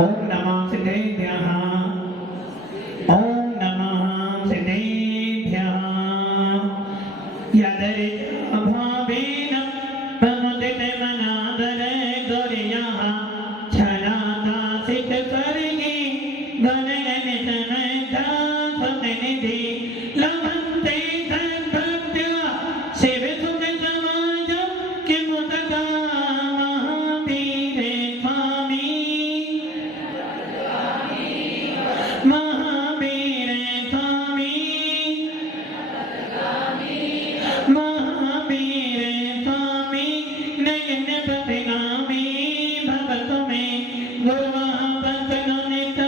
ओम नमः सिद्धेभ्यः ओम नमः सिद्धेभ्यः यदरिभावेन प्रमुदिते मनादरे दुर्यः छलाता सित सर्गे गणगणितमेधा स्वनिधि लभन्ते सद्भक्त्या शिवसुख समाजं किमुदगा महावीरे स्वामी महावीरे स्वामी महावीरे स्वामी नयन प्रतिगामी भगत में गुरुवाह पंचगणित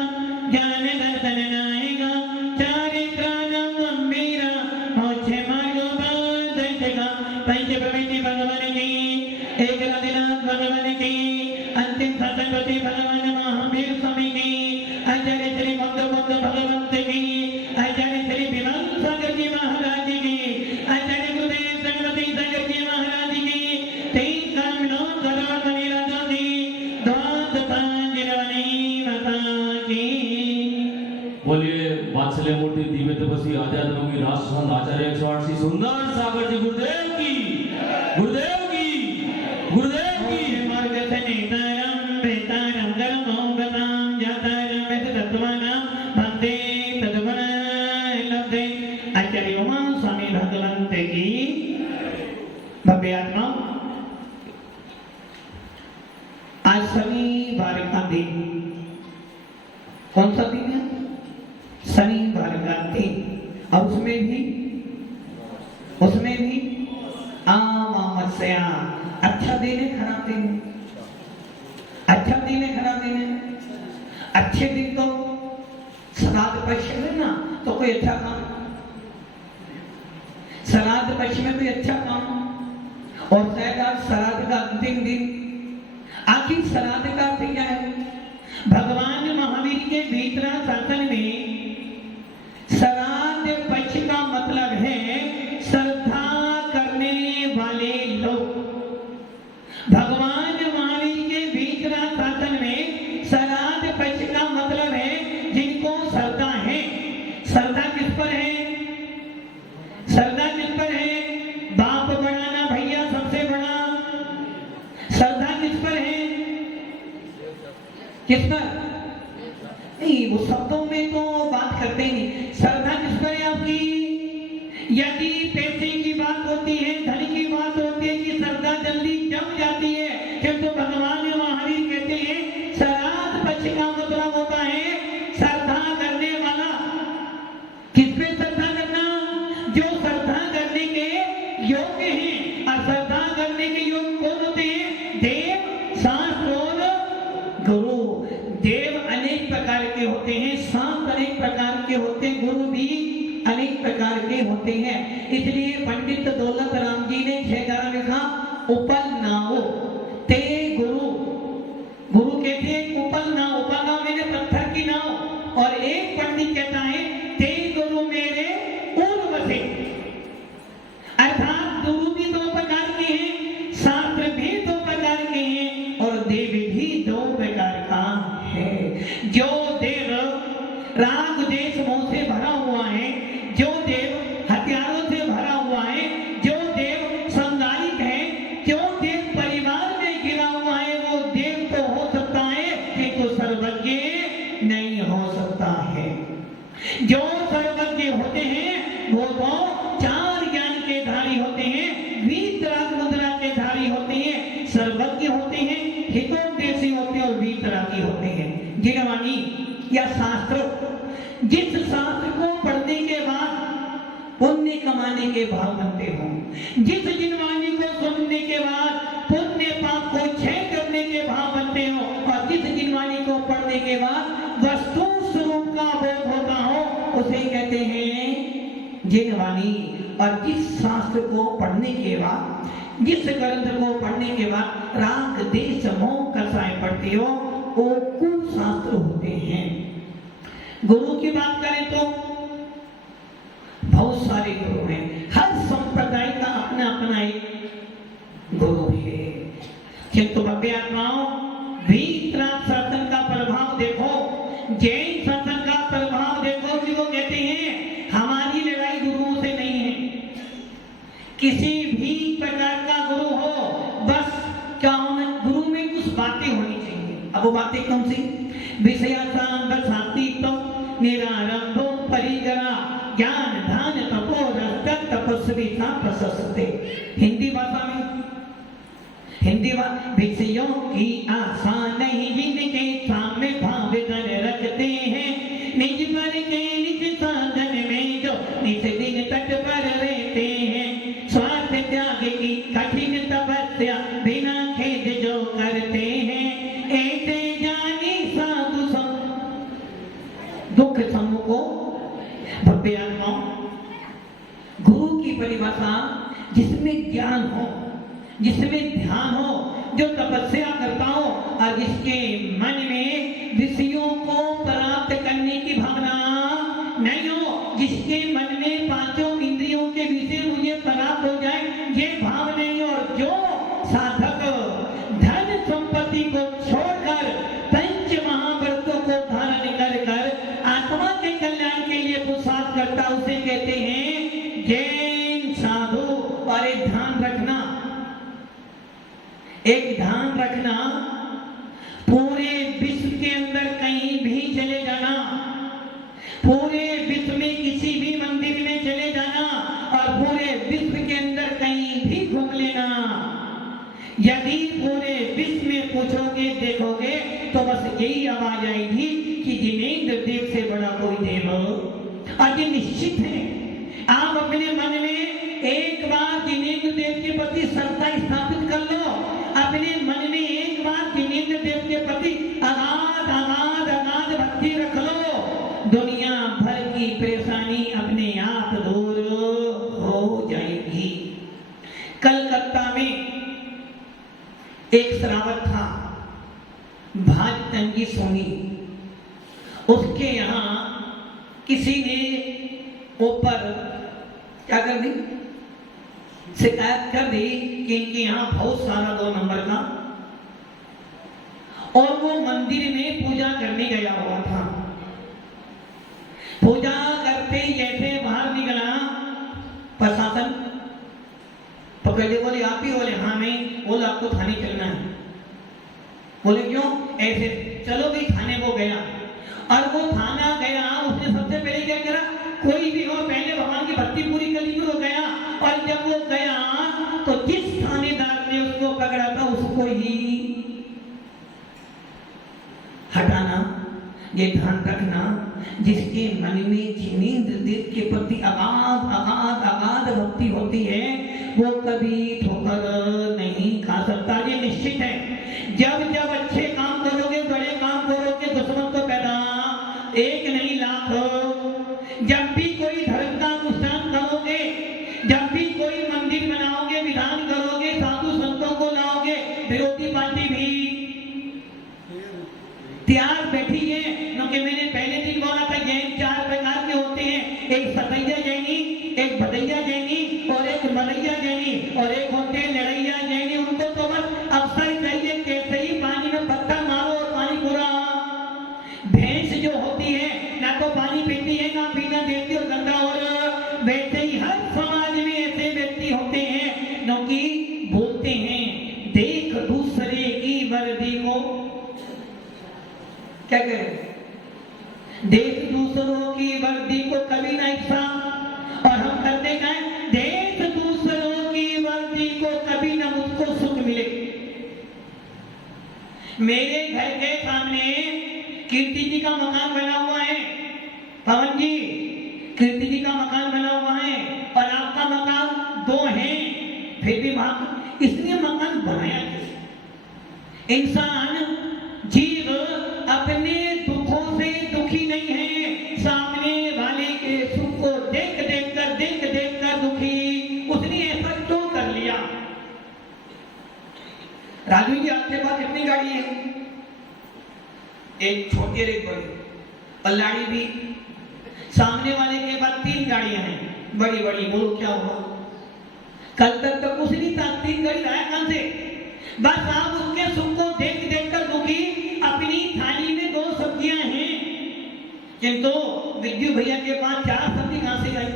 ज्ञान दर्शन नायिका चारित्राणां गंभीरा मोक्ष मार्गोपदेशका पंच प्रवृत्ति भगवान की एकनाथ भगवान की अंतिम सतपति भगवान महावीर स्वामी की आचार्य श्री बुद्ध भगवंत की आचार्य श्री विमल सागर जी महाराज की आचार्य गुरुदेव गणपति सागर जी महाराज की तेईस कामिनों सर्वमणि राजा जी द्वाद पांजरवनी माता की। बोलिए वात्सल्य मूर्ति दिव्य तपस्वी आध्यात्मिक राष्ट्रसंत आचार्य 108 श्री सुंदर सागर जी गुरुदेव की गुरुदेव की गुरुदेव की। मार्गदर्शनेतरं वेतारं धर्मं गतां जातारं वेदतत्त्वानां वन्दे तद्गुणलब्धे। आचार्य उमा स्वामी भगवंत की भव्य आत्मा। आज शनिवार का दिन, कौन सा दिन है? शनिवार का दिन, और उसमें भी अमावस्या। अच्छा दिन है, खराब दिन है? अच्छा दिन है, खराब दिन है? अच्छे दिन तो श्राद्ध पक्ष में ना तो कोई अच्छा काम, श्राद्ध पक्ष में कोई अच्छा काम, और शायद आज श्राद्ध का अंतिम दिन। आखिर श्राद्ध का अर्थ क्या है? भगवान महावीर के भीतरा शासन में श्राद्ध पक्ष का मतलब है श्रद्धा करने वाले लोग। भगवान महावीर के भीतरा शासन में श्राद्ध पक्ष का मतलब है जिनको श्रद्धा है। श्रद्धा किस पर है? श्रद्धा किस पर है? बाप बड़ा ना भैया सबसे बड़ा। श्रद्धा किस पर है? किस पर? नहीं, वो शब्दों में तो बात करते ही नहीं। श्रद्धा किस पर है आपकी? यदि पैसे की बात होती है, धन की बात होती है कि श्रद्धा जल्दी जम जाती है, किंतु भगवान महावीर कहते हैं श्राद्ध पक्ष का मतलब होता है श्रद्धा करने वाला। किस पे श्रद्धा करना? जो श्रद्धा करने के योग्य हैं। और श्रद्धा करने के योग्य कौन होते हैं? देव, शास्त्र और गुरु। देव अनेक प्रकार के होते हैं, शास्त्र अनेक प्रकार के होते हैं, गुरु भी अनेक प्रकार के होते हैं। इसलिए पंडित दौलत राम जी ने 6 लिखा, उपल नाओ ते गुरु। गुरु कहते हैं उपल नाव, उपल नाव मेरे पत्थर की नाव। और एक पंडित कहता है ते गुरु मेरे उर्वशी। अर्थात गुरु भी 2 प्रकार के हैं, शास्त्र भी 2 प्रकार के हैं, और देव भी 2 प्रकार का है। जो देव राग देश मोह से भरा हुआ है, जो देव हथियारों से भरा हुआ है, जो देव संदारिक है, जो देव परिवार में गिरा हुआ है, वो देव तो हो सकता है किंतु सर्वज्ञ नहीं हो सकता है। जो सर्वज्ञ होते हैं वो तो 4 ज्ञान के धारी होते हैं, वीतराग मुद्रा के धारी होते हैं, सर्वज्ञ होते हैं, हितोपदेशी होते हैं और वीतरागी होते हैं। जिनवाणी या शास्त्र, जिस शास्त्र को पढ़ने के बाद पुण्य कमाने के भाव बनते हो, जिस जिनवाणी को सुनने के बाद पुण्य पाप को क्षय करने के भाव बनते हो, और जिस जिनवाणी को पढ़ने के बाद वस्तु स्वरूप का बोध होता हो, उसे कहते हैं जिनवाणी। और जिस शास्त्र को पढ़ने के बाद, जिस ग्रंथ को पढ़ने के बाद राग देश मोह कसाय पढ़ते हो, वो कुल शास्त्र होते हैं। गुरु की बात करें तो बहुत सारे गुरु हैं, हर संप्रदाय का अपना अपना एक गुरु है। किंतु भव्य आत्माओं, वीतराग शासन का प्रभाव अब वो बातें कौन सी? विषयासांगसातीतो निरारंभो परिगरा ज्ञान ध्यान तपो रस्त तपस्वी सा प्रशस्ते। हिंदी भाषा में विषयों की आशा नहीं जिनके सामने भाव धन रखते हैं, निज पर के निज साधन में जो निज दिन तट पर रहते हैं, स्वार्थ त्याग की कठिन तपस्या बिना खेद जो करते हैं, ऐसे जानी साधु दुख समूह को भव्य आत्माओं। गुरु की परिभाषा जिसमें ज्ञान हो, जिसमें ध्यान हो, जो तपस्या करता हो और जिसके मन में विषयों को प्राप्त करने की भावना नहीं हो, जिसके मन में पांचों इंद्रियों के विषय मुझे प्राप्त हो जाए ये भाव नहीं हो, और जो साधक धन संपत्ति को छोड़कर पंच महाव्रतों को धारण कर आत्मा के कल्याण के लिए पुरुषार्थ करता, उसे कहते हैं जैन साधु। और एक ध्यान रखना, एक ध्यान रखना, पूरे विश्व के अंदर कहीं भी चले जाना, पूरे विश्व में किसी भी मंदिर में चले जाना और पूरे विश्व के अंदर कहीं भी घूम लेना, यदि पूरे विश्व में पूछोगे देखोगे तो बस यही आवाज आएगी कि जिनेंद्र देव से बड़ा कोई देव। और ये निश्चित है, आप अपने मन में एक बार जिनेंद्र देव के प्रति श्रद्धा स्थापित कर लो, अपने मन में एक बार जिनेंद्र देव के प्रति अगाध अगाध अगाध भक्ति रख लो, दुनिया भर की परेशानी अपने आप दूर हो जाएगी। कलकत्ता में एक श्रावक था, भाजतंगी सोनी, उसके यहाँ किसी ने ऊपर क्या कर दी, शिकायत कर दी कि इनके यहाँ बहुत सारा 2 नंबर का, और वो मंदिर में पूजा करने गया हुआ था। पूजा करते जैसे बाहर निकला, प्रशासन पकड़े, बोले आप ही? बोले हाँ मैं। बोले आपको थाने चलना है। बोले क्यों? ऐसे। चलो भाई थाने को गया, और वो थाना गया, उसने सबसे पहले क्या करा, कोई भी हो पहले भगवान की भक्ति पूरी कर ली, तो गया। और जब वो गया तो जिस थानेदार ने उसको पकड़ा था उसको ही हटाना। ये ध्यान रखना, जिसके मन में जिनेंद्र देव के प्रति अगाध अगाध अगाध भक्ति होती है वो कभी ठोकर नहीं खा सकता। ये निश्चित है। जब जब अच्छे काम करोगे, बड़े काम करोगे, दुश्मन तो पैदा एक नहीं लाख। जब भी कोई धर्म का अनुष्ठान करोगे, जब भी कोई मंदिर बनाओगे, विधान करोगे, साधु संतों को लाओगे, विरोधी पार्टी भी तैयार बैठी है। क्योंकि मैंने पहले दिन बोला था जैन 4 प्रकार के होते हैं, एक सतैया जैनी, एक भदैया जैनी और एक मलैया जैनी, और एक होते हैं लड़ैया जैनी। उनको तो बस अवसर चाहिए, कैसे ही पानी में पत्थर मारो और पानी पूरा। भैंस जो होती है ना तो पानी पीती है ना पीना देती और गंदा। और वैसे ही हर समाज में ऐसे व्यक्ति होते हैं जो कि बोलते हैं देख दूसरे की वर्दी को, क्या करें, देख दूसरों की वर्दी को कभी ना इच्छा, और हम करते क्या, देख दूसरों की वर्दी को कभी ना मुझको सुख मिले। मेरे घर के सामने कीर्ति जी का मकान बना हुआ है, पवन जी, कीर्ति जी का मकान बना हुआ है और आपका मकान 2 है, फिर भी इसलिए मकान बनाया कैसे? इंसान जीव अपने दुखों से दुखी नहीं है, सामने वाले के सुख को देख देख कर दुखी। उसने ऐसा क्यों कर लिया? राजू जी आपके पास कितनी गाड़ी है? एक छोटी और एक बड़ी, और लाड़ी भी। सामने वाले के पास 3 गाड़ियां हैं बड़ी बड़ी। बोलो क्या हुआ? कल तक तो कुछ नहीं था, 3 गाड़ी लाया कहां से? बस आप उसके सुख को देख देख कर दुखी। अपनी थाली में 2 सब्जियां हैं, किंतु विद्यु भैया के पास 4 सब्जी कहां से आई?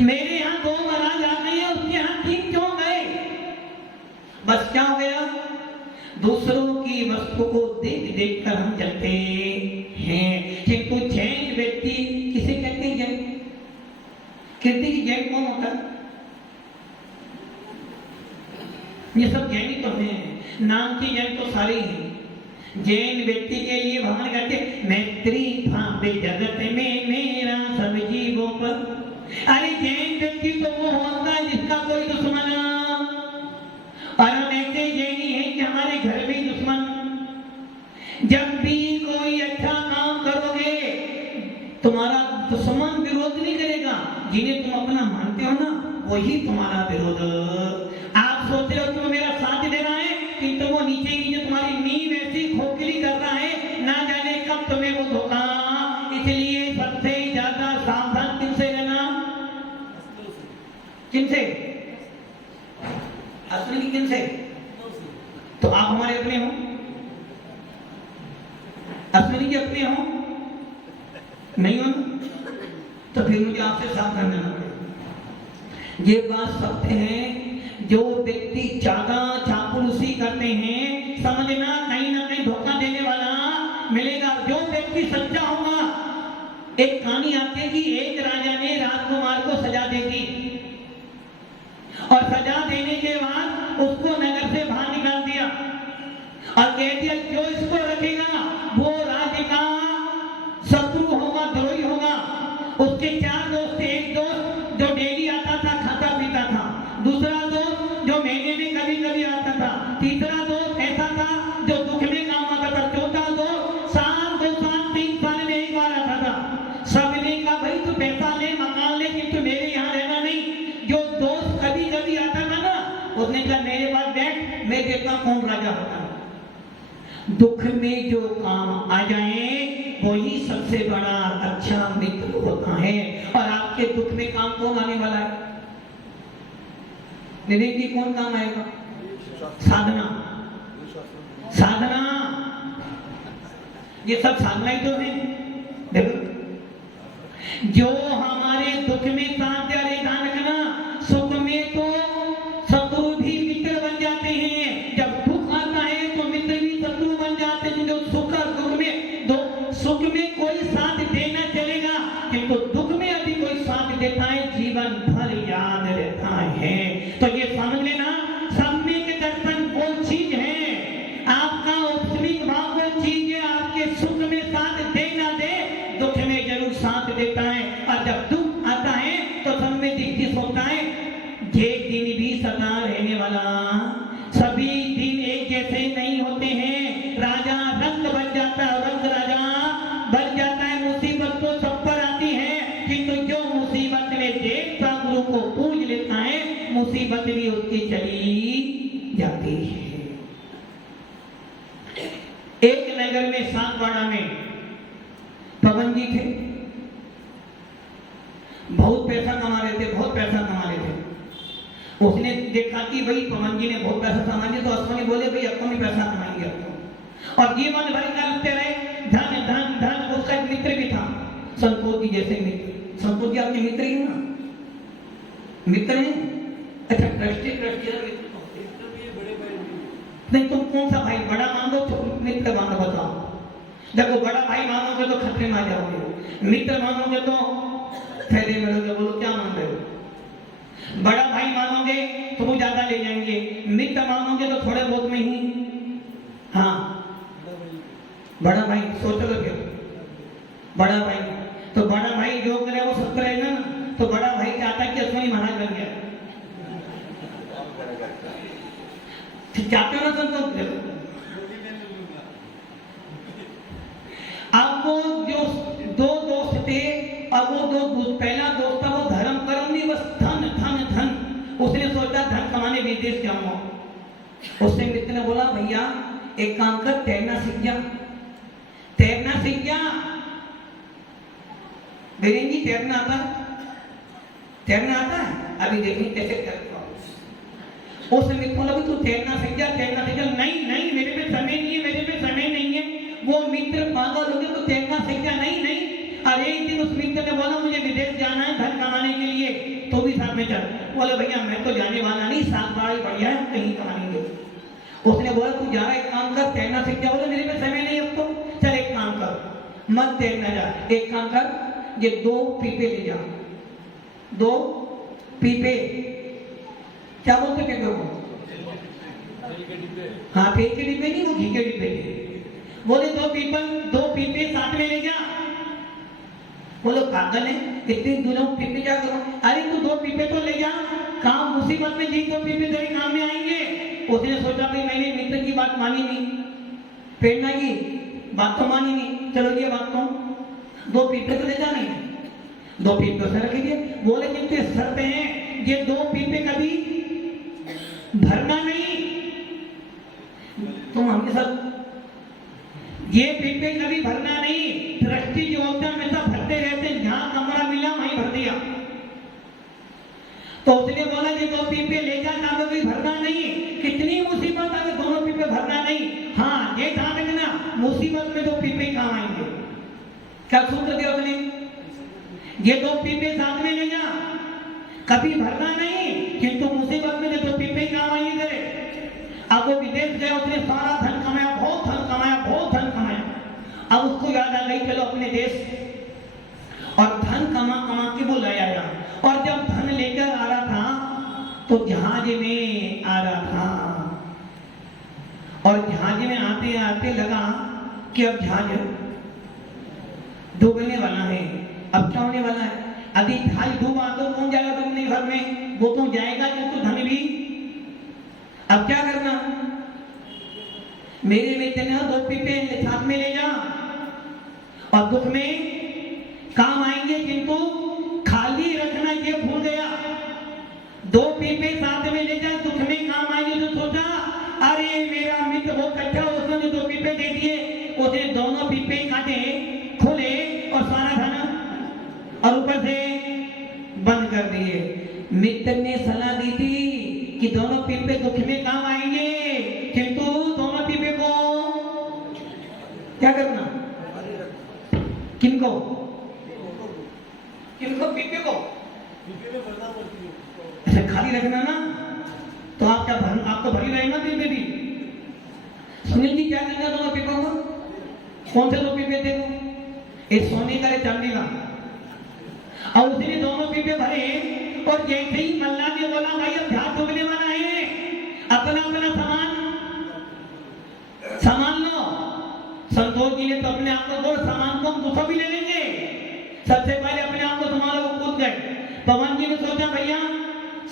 मेरे यहाँ 2 महाराज आ गए, उसके यहाँ 3 क्यों गए? बस क्या हो गया? दूसरों की वस्तु को देख देख कर हम जलते हैं। किंतु जैन व्यक्ति किसे कहते हैं? जैन कहते कि जैन कौन होता है? ये सब जैन ही तो हैं, नाम की जैन तो सारे ही हैं। जैन व्यक्ति के लिए भगवान कहते मैत्री भावे जगत में मेरा सब जीवों पर। अरे जैन व्यक्ति तो वो होता है जिसका कोई दुश्मन, और हम ऐसे जैनी है कि हमारे घर में दुश्मन। जब भी कोई अच्छा काम करोगे तुम्हारा दुश्मन विरोध नहीं करेगा, जिन्हें तुम अपना मानते हो ना वही तुम्हारा विरोध। आप सोच रहे हो कि वो मेरा साथ दे रहा है, किंतु वो नीचे नीचे तुम्हारी नींव ऐसी खोखली कर रहा है, ना जाने कब तुम्हें वो धोखा। इसलिए सबसे ज्यादा सावधान किनसे रहना? किनसे? असली की किनसे? तो आप हमारे अपने हो, असली के अपने हो नहीं हो ना? तो फिर मुझे आपसे सावधान रहना पड़ेगा। ये बात सत्य है। जो व्यक्ति ज्यादा चापलूसी करते हैं समझना कहीं ना कहीं धोखा देने वाला मिलेगा। जो व्यक्ति सच्चा होगा, एक कहानी आती है कि एक राजा ने राजकुमार को सजा दे दी, और सजा देने के बाद उसको नगर से बाहर निकाल दिया और कह दिया जो इसको रखेगा वो राज्य का शत्रु होगा, द्रोही होगा। उसके 4 दोस्त थे। एक दोस्त जो डेली आता था, खाता पीता था। दूसरा दोस्त जो महीने में कभी कभी आता था। तीसरा दोस्त ऐसा था जो दुख में काम आता था। चौथा दोस्त साल 2 साल 3 साल में एक बार आता था। सबने कहा भाई तू पैसा ले, मकान ले, किंतु मेरे यहाँ रहना नहीं। जो दोस्त कभी कभी आता था ना, उसने कहा मेरे पास बैठ, मैं देखता कौन राजा होता है। दुख में जो काम आ जाए वही सबसे बड़ा अच्छा मित्र होता है। और आपके दुख में काम कौन आने वाला है? विवेक जी, कौन काम आएगा? साधना। साधना, ये सब साधना ही तो है। देखो, जो हमारे दुख में साथ दे, ध्यान रखना, सुख में तो शत्रु भी मित्र बन जाते हैं। जब दुख आता है तो मित्र भी शत्रु बन जाते हैं। जो सुख और दुख में सुख में कोई साथ देना चलेगा, किंतु दुख में यदि कोई साथ देता है जीवन भर याद रहता है। तो ये समझ लेना, सम्यक दर्शन वो चीज है, आपका औपचारिक भाव वो चीज है। आपके सुख में साथ दे ना दे, दुख में जरूर साथ देता है। और जब दुख आता है तो सब में दिग्गज होता है। एक दिन भी सदा रहने वाला, सभी दिन एक जैसे नहीं होते हैं। राजा रंग बन जाता है, रंग राजा बन जाता है। मुसीबत तो सब पर आती है, किंतु जो मुसीबत में देवता गुरु को पूज लेता है, मुसीबत भी उसकी चली जाती है। एक नगर में सातवाड़ा में पवन जी थे। बहुत पैसा कमा रहे थे, बहुत पैसा कमा रहे थे। उसने देखा कि भाई पवन जी ने बहुत पैसा कमा लिया, तो अश्वनी बोले भाई अब भी पैसा कमाएंगे अब तो। और जीवन भर करते रहे, धन धन धन। उसका एक मित्र भी था, संतोष जी जैसे मित्र। संतोष जी आपके मित्र ही ना? मित्र हैं? अच्छा, ट्रस्टी नहीं, तुम कौन सा भाई, बड़ा मांगो तो मित्र मांगो, बताओ। देखो, बड़ा भाई मांगोगे तो खतरे में आ जाओगे, मित्र मांगोगे तो फायदे मिलोगे। बोलो क्या मांग रहे हो? बड़ा भाई मांगोगे तो वो ज्यादा ले जाएंगे, मित्र मांगोगे तो थोड़े बहुत में ही। हाँ, बड़ा भाई सोचो तो क्यों? बड़ा भाई तो बड़ा भाई जो करे वो सब करेगा ना। तो बड़ा भाई चाहता है कि अश्वनी महाराज बन गया। चाहते हो ना संतोष? अब वो जो 2 दोस्त थे, और वो 2 पहला दोस्त था वो धर्म कर्म नहीं, बस धन धन धन। उसने सोचा धन कमाने विदेश जाऊंगा। उससे मित्र ने बोला भैया एक काम कर, तैरना सीख जा, तैरना सीख जा। बीरेन जी तैरना आता है? तैरना आता है? अभी देखिए कैसे तैरता हूं। उस मित्र बोला तू तैरना सीख जा, तैरना सीख जा। नहीं नहीं, मेरे पे समय नहीं है, मेरे पे समय नहीं है। वो मित्र पागल हो गया, तो तैरना सीख जा। नहीं नहीं। और एक दिन उस मित्र ने बोला मुझे विदेश जाना है धन कमाने के लिए, तो भी साथ में चल। बोले भैया मैं तो जाने वाला नहीं, सातवाड़ा बढ़िया है, कहीं कमाएंगे। उसने बोला तू जा रहा है, एक काम मत तैरना जा। एक काम कर, ये 2 पीपे ले जा, 2 पीपे, क्या बोलते पीपे को? हाँ, तेल के डिब्बे नहीं, वो घी के डिब्बे थे। बोले 2 पीपे साथ में ले जा। बोलो पागल है, इतने दिनों पीपे क्या करो? अरे तू 2 पीपे तो ले जा, काम मुसीबत में जी 2 पीपे तेरे काम में आएंगे। उसने सोचा भाई मैंने मित्र की बात मानी नहीं, प्रेरणा की बात तो मानी नहीं, चलो ये बात तो 2 पीपे तो ले जाने, 2 पीपे से रख दिए। बोले जिनके शर्त हैं, ये 2 पीपे कभी भरना नहीं, तुम हमके साथ, ये पीपे कभी भरना नहीं। ट्रस्टी जो होते हैं हमेशा भरते रहते हैं, जहां कमरा मिला वहीं भर दिया। तो उसने बोला ये 2 पीपे ले जा, ना कभी भरना नहीं। कितनी मुसीबत अगर दोनों पीपे भरना नहीं। हाँ, ये ध्यान रखना, मुसीबत में 2 पीपे काम आएंगे। क्या सूत्र दिया उसने? ये 2 पीपे साथ में ले जा, कभी भरना नहीं, किंतु मुसीबत में 2 पीपे काम आएंगे तेरे। अब वो विदेश गया, उसने सारा धन कमाया, बहुत धन कमाया, बहुत धन कमाया। अब उसको याद आ गई चलो अपने देश, और धन कमा कमा के वो ले आया। और जब धन लेकर आ रहा था तो जहाज में आ रहा था, और जहाज में आते आते लगा कि अब जहाज डूबने वाला है। अब क्या होने वाला है? अभी जहाज डूबा तो कौन जाएगा अपने घर में? वो तो जाएगा किंतु धन भी। अब क्या करना? मेरे बेटे ने 2 पीपे साथ में ले जा, और दुख में काम आएंगे, किंतु खाली रखना ये भूल गया। 2 पीपे साथ में ले जा, दुख में काम आएंगे। तो सोचा अरे मेरा मित्र वो कच्चा, उसने 2 पीपे दे दिए, उसने दोनों पीपे काटे, खोले और सारा धन और ऊपर से बंद कर दिए। मित्र ने सलाह दी थी कि दोनों पीपे दुख में काम आएंगे, किंतु दोनों पीपे को क्या करना? किनको? किनको? पीपे को ऐसे खाली रखना ना, तो आप क्या आपको भरी रहेगा पीपे भी। सुनील जी क्या करना दोनों पीपों को? कौन से 2 पीपे थे वो? एक सोने का, एक चांदी का। और उसने दोनों पीपे भरे, और जैसे ही मल्ला ने बोला भाई अब जहाज डूबने वाला है, अपना अपना सामान लो। संतोष जी ने तो अपने आप को बोल, सामान को हम दूसरा भी ले लेंगे, सबसे पहले अपने आप को संभालो, वो कूद गए। पवन जी ने सोचा भैया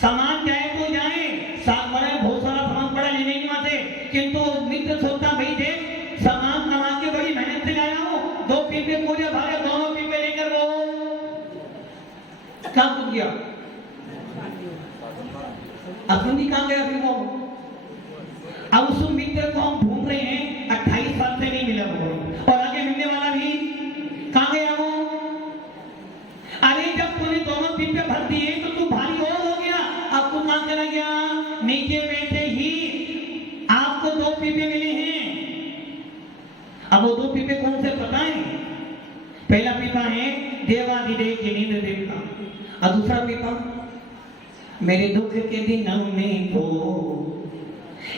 सामान जाए तो जाए, साथ बड़े बहुत सारा सामान पड़ा, लेने नहीं आते। किंतु मित्र सोचता भाई देख सामान कमा के बड़ी मेहनत से लाया हूं, 2 पीपे पूरे भरे, दोनों पीपे लेकर वो कहां कूद गया? अफंदी कहां गया फिर वो? अब उस मित्र को हम ढूंढ रहे हैं, 28 साल से नहीं मिला वो, और आगे मिलने वाला भी। कहां गया वो? अरे जब तूने दोनों पीपे भर दिए तो तू भारी और हो गया, अब तू कहां चला गया? नीचे बैठे ही आपको 2 पीपे मिले हैं। अब वो 2 पीपे कौन से पता है? पहला पीपा है देवाधिदेव जिनेंद्र देव का, और दूसरा पीपा मेरे दुख के दिनों में तो।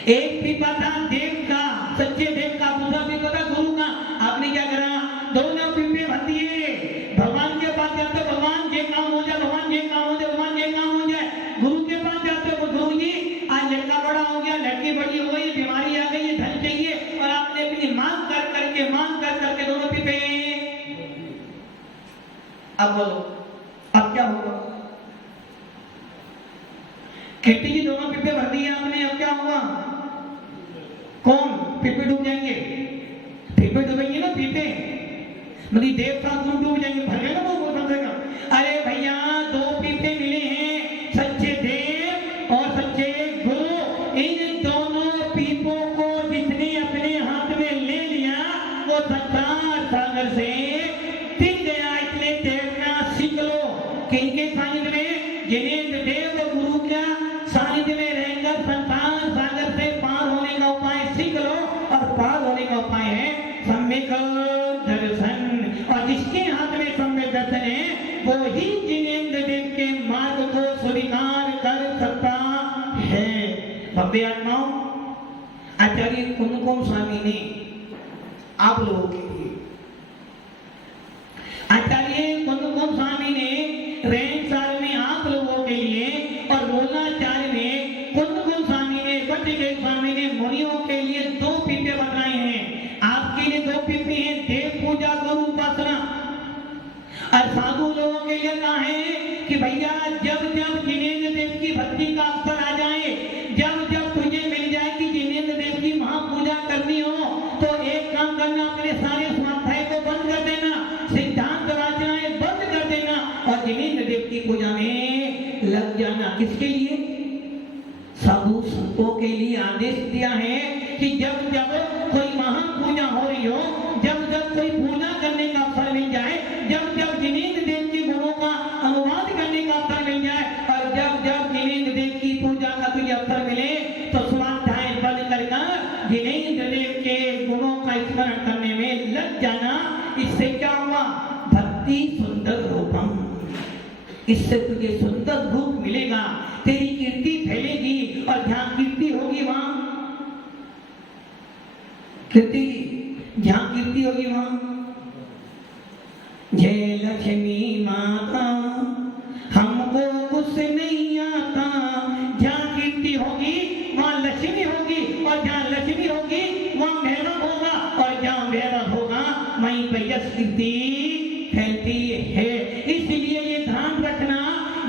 एक पीपा था देव का, सच्चे देव का, दूसरा पीपा था गुरु का। आपने क्या करा? दोनों पीपे भर दिए, भगवान के पास जाते भगवान ये काम हो जाए, भगवान ये काम हो जाए, भगवान ये काम हो जाए। गुरु के पास जाते हो, गुरु जी आज लड़का बड़ा हो गया, लड़की बड़ी हो गई, बीमारी आ गई, धन चाहिए, और आपने अपनी मांग कर करके दोनों पीपे। अब बोलो अब क्या होगा? खेती की दोनों पीपे भर दिए आपने, अब क्या हुआ? कौन? पीपे डूब जाएंगे, पीपे डूबेंगे ना, पीपे मतलब देव का गुरु डूब जाएंगे, भर गए ना वो समझेगा। अरे भैया 2 पीपे मिले हैं, सच्चे देव और सच्चे गुरु। इन दोनों पीपों को जिसने अपने हाथ में ले लिया वो संसार सागर से तिल गया। इसलिए तैरना सीख लो। किनके सानिध्य में? जिनेंद्र देव और गुरु का सानिध्य में रहकर संसार सागर से पार होने का उपाय सीख लो। और पार होने का उपाय है सम्यक दर्शन, और जिसके हाथ में सम्यक दर्शन है वो ही जिनेंद्र देव के मार्ग को स्वीकार कर सकता है। भव्य आत्माओं, आचार्य कुमकुम स्वामी ने आप लोगों के लिए रेंसार में आप लोगों के लिए और मूलाचार्य में कुंद गोस्वामी ने बट गोस्वामी ने मुनियों के लिए 2 पीपे बताए हैं। आपके लिए 2 पीपे हैं, देव पूजा गुरु उपासना। और साधु लोगों के लिए कहा है कि भैया जब जब जिनेंद्र देव की भक्ति का अवसर आ जाए, जब जब तुझे मिल जाए कि जिनेंद्र देव की महापूजा करनी हो, तो एक काम करना, अपने सारे स्वाध्याय को बंद कर देना, सिद्धांत रचनाएं बंद कर देना और जिनेंद्र देव की पूजा में लग जाना। किसके लिए? साधु संतों के लिए आदेश दिया है कि जब जब कोई महापूजा हो रही हो, जब जब कोई पूजा करने का अवसर मिल जाए, जब जब जिनेंद्र देव के गुणों का अनुवाद करने का अवसर मिल जाए और जब जब जिनेंद्र देव की पूजा का तुझे अवसर मिले, तो स्वाध्याय बंद कर जिनेंद्र देव के गुणों का स्मरण करने में लग जाना। इससे क्या हुआ? भक्ति सुंदर रूपम, इससे तुझे सुंदर रूप मिलेगा, तेरी कीर्ति फैलेगी। और जहां कीर्ति होगी वहां कीर्ति, जहां कीर्ति होगी वहां जय लक्ष्मी माता हमको कुछ नहीं आता। जहां कीर्ति होगी वहां लक्ष्मी होगी, और जहां लक्ष्मी होगी वहां भैरव होगा, और जहां भैरव होगा वहीं पर यश कीर्ति फैलती है। इसलिए ये ध्यान रखना,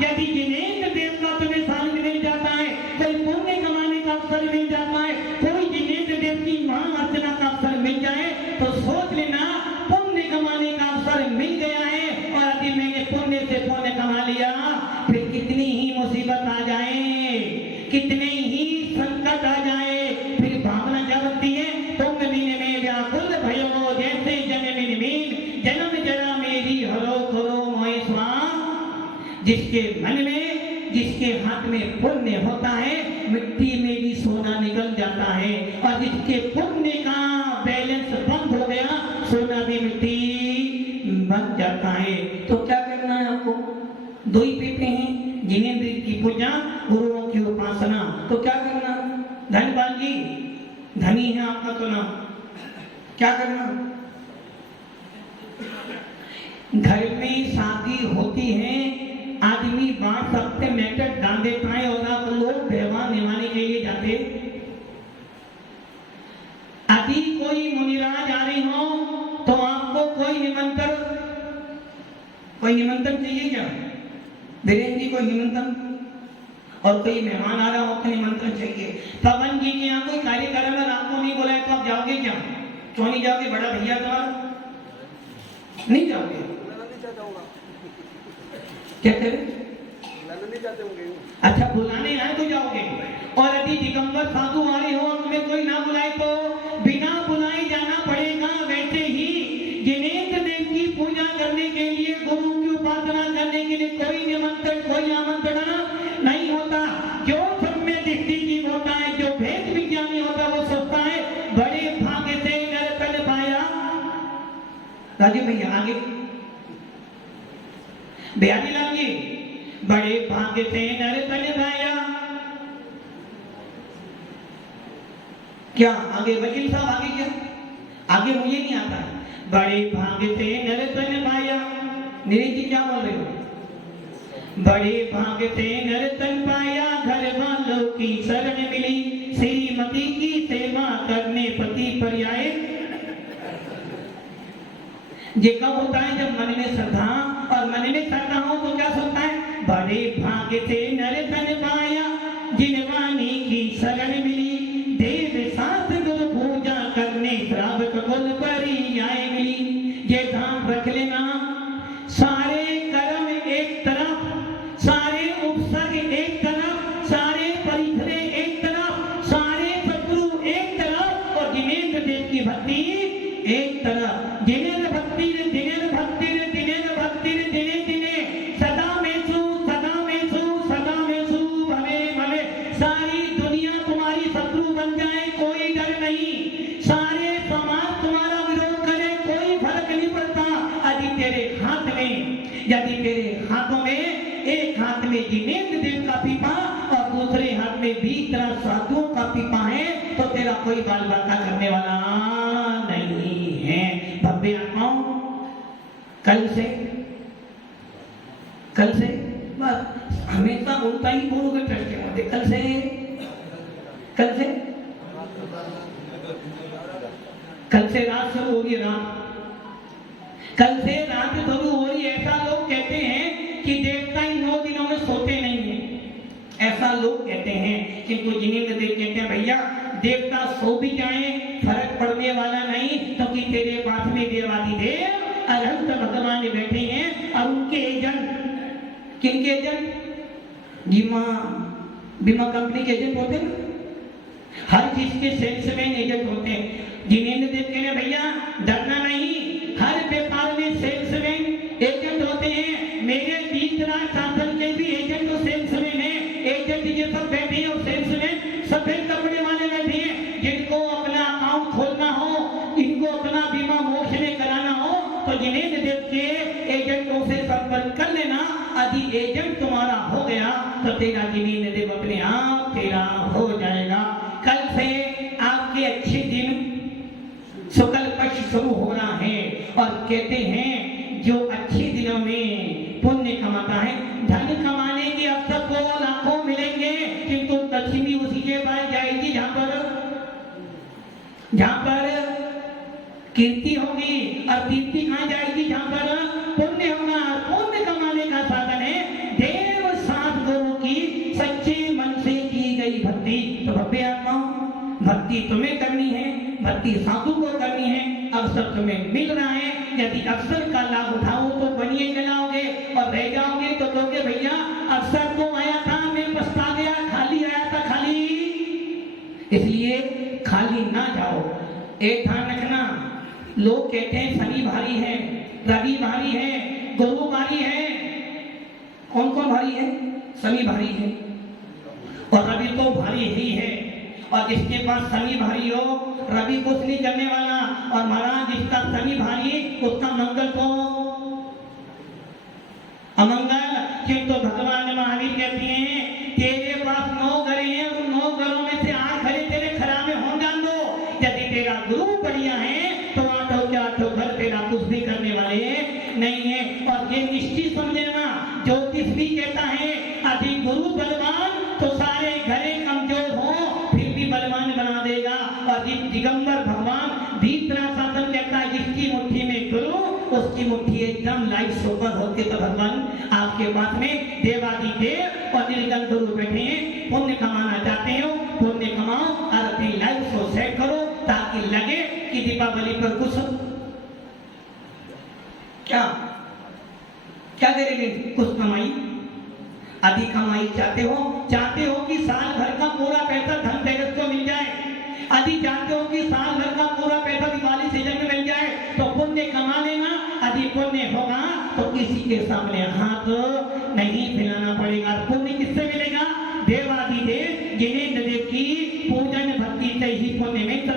यदि जिनेंद्र देव का तुम्हें सानिध्य मिल जाता है, कोई पुण्य कमाने का अवसर मिल जाता है, कोई जिनेंद्र देव की महाअर्चना का अवसर मिल जाए, तो सोच लेना पुण्य कमाने का अवसर मिल गया है। और यदि मैंने पुण्य से पुण्य कमा लिया, फिर कितनी ही मुसीबत आ जाए, कितने ही संकट आ जाए, फिर भावना क्या बनती है? तुम मीन में व्याकुल भयो जैसे जनमिन मीन, जन्म जरा मेरी हरो करो मोहि स्वाम। जिसके मन में, जिसके हाथ में पुण्य होता है, मिट्टी में भी सोना निकल जाता है, और जिसके पुण्य का बैलेंस बंद हो गया, सोना भी मिट्टी बन जाता है। तो क्या करना है आपको? 2 ही पीपे हैं, जिनेंद्र की पूजा, गुरुओं की उपासना। तो क्या करना? धनपाल जी, धनी है आपका तो नाम, क्या करना? घर में शादी होती है, आदमी व्हाट्सएप पे मैसेज डाल देता है और आप लोग व्यवहार निभाने के लिए जाते। यदि कोई मुनिराज आ रहे हो तो आपको कोई निमंत्रण चाहिए क्या? वीरेंद्र जी, कोई निमंत्रण? और कोई मेहमान आ रहा हो तो निमंत्रण चाहिए। पवन जी के यहाँ कोई कार्यक्रम है, आपको नहीं बुलाए तो आप जाओगे क्या? क्यों नहीं जाओगे? बड़ा भैया तुम्हारा, नहीं जाओगे? क्या करें? अच्छा, बुलाने आए तो जाओगे। और यदि दिगंबर साधु आ रहे हो और तुम्हें कोई ना बुलाए तो बिना बुलाए जाना पड़ेगा। वैसे ही जिनेंद्र देव की पूजा करने के लिए, गुरु की उपासना करने के लिए कोई निमंत्रण, कोई आमंत्रण नहीं होता। जो सम्य दृष्टि जीव होता है, जो भेद विज्ञानी होता है, वो सोचता है बड़े भाग्य से नर तन पाया। राजू भैया आगे, बिहारी लाल जी, बड़े भाग्य से नर तन पाया। क्या आगे? वकील साहब आगे क्या? आगे मुझे नहीं आता। बड़े भाग्य से नर तन पाया। नीरज जी क्या बोल रहे हो? बड़े भाग्य से नर तन पाया, घर वालों की शरण मिली, श्रीमती की सेवा करने पति पर्याय। ये कब होता है? जब मन में श्रद्धा, और मन में श्रद्धा हो तो क्या सोचता है? बड़े भाग्य से नर तन पाया, जिनवानी की शरण मिली, देव साथ गुरु पूजा करने श्रावक कुल परियाय मिली। ये ध्यान रख लेना, सारे कर्म एक तरफ, सारे उपसर्ग एक तरफ, सारे परिधरे एक तरफ, सारे शत्रु एक तरफ, और जिनेंद्र देव की भक्ति एक तरफ। जिनेंद्र भक्ति रे, जिनेंद्र भक्ति रे, जिनेंद्र भक्ति रे, दिने दिने सदा मेसु, सदा मेसु, सदा मेसु, भले भले। सारी दुनिया तुम्हारी शत्रु बन जाए, कोई डर नहीं। सारे समाज तुम्हारा विरोध करे, कोई फर्क नहीं पड़ता। यदि तेरे हाथ में, यदि तेरे हाथों में, एक हाथ में जिनेंद्र देव का पीपा और दूसरे हाथ में 20 तरह साधुओं का पीपा है, तो तेरा कोई बाल बच्चा करने वाला नहीं है। भव्य आत्माओं, कल से कल से रात शुरू हो रही है, रात कल से रात शुरू हो रही है। ऐसा लोग कहते हैं कि देवता इन 9 दिनों में सोते नहीं है, ऐसा लोग कहते हैं। किंतु जिनेंद्र देव कहते हैं भैया देवता सो भी जाए फर्क पड़ने वाला नहीं, क्योंकि तो तेरे पास में देवादिदेव अनंत भगवान बैठे हैं और उनके एजेंट, किनके एजेंट? बीमा कंपनी के एजेंट होते हैं, हर चीज के सेल्समैन एजेंट होते हैं। जिनेंद्र देव कह रहे भैया डरना नहीं, हर व्यापार में सेल्समैन एजेंट होते हैं। मेरे तीसरा शासन के भी एजेंट और सेल्समैन है। एजेंट ये सब बैठे हैं और सेल्समैन सफेद कपड़े वाले बैठे हैं। जिनको अपना अकाउंट खोलना हो, इनको अपना बीमा मोक्ष में कराना हो, तो जिनेंद्र देव के एजेंटों से संपर्क कर लेना। यदि एजेंट तुम्हारा हो गया तो तेरा जिनेंद्र देव अपने आप तेरा हो जाएगा। कल से आपके अच्छे दिन शुक्ल पक्ष शुरू हो रहा है और कहते हैं जो अच्छे दिनों में पुण्य कमाता है, धन कमाने के अवसर को लाखों मिलेंगे, किंतु लक्ष्मी उसी के पास जाएगी जहां पर कीर्ति होगी, और कीर्ति कहां जाएगी? जहां पर पुण्य होगा। पुण्य कमाने का साधन है देव सात गुरु की सच्चे मन से की गई भक्ति। तो भव्य आत्माओं, भक्ति तुम्हें करनी है, भक्ति साधु को करनी है। अवसर तुम्हें मिल रहा है, यदि अवसर का लाभ उठाओ तो बनिए जलाओगे, और रह जाओगे तो कहोगे भैया अवसर तो आया था, मैं पछता गया, खाली आया था, खाली। इसलिए खाली ना जाओ। एक ध्यान रखना, लोग कहते हैं शनि भारी है, रवि भारी है, गुरु भारी है। कौन कौन भारी है? शनि भारी है और रवि तो भारी ही है। और जिसके पास शनि भारी हो, रवि कुछ नहीं करने वाला, और महाराज जिसका शनि भारी उसका मंगल तो अमंगल। किंतु तो भगवान महावीर कहते हैं तेरे पास 9 घरे हैं, उन 9 घरों में से 8 घरे तेरे खराब में हों जान दो। यदि तेरा गुरु बढ़िया है तो 8 घर तेरा कुछ भी करने वाले नहीं है। और ये निश्चित समझना, ज्योतिष भी कहता है यदि गुरु बलवान तो सारे घरे कमजोर हो फिर भी बलवान बना देगा। और दिगंबर भगवान भीतरा शासन कहता है जिसकी मुट्ठी में गुरु उसकी मुट्ठी एकदम लाइट सोपर होते। तो भगवान आपके पास में देवादिदेव और निर्गल गुरु बैठे हैं। पुण्य कमाना चाहते हो, पुण्य कमाओ और अपनी लाइफ को सेट करो, ताकि लगे कि दीपावली पर कुछ क्या करेंगे, कुछ कमाई, अधिक कमाई चाहते हो कि साल भर का पूरा पैसा धनतेरस को मिल जाए, यदि चाहते हो कि साल भर का पूरा पैसा दिवाली सीजन में मिल जाए, तो पुण्य कमा लेना। यदि पुण्य होगा तो किसी के सामने हाथ नहीं फैलाना पड़ेगा। पुण्य किससे मिलेगा? देवादिदेव जिनेंद्र देव की पूजन भक्ति से ही पुण्य में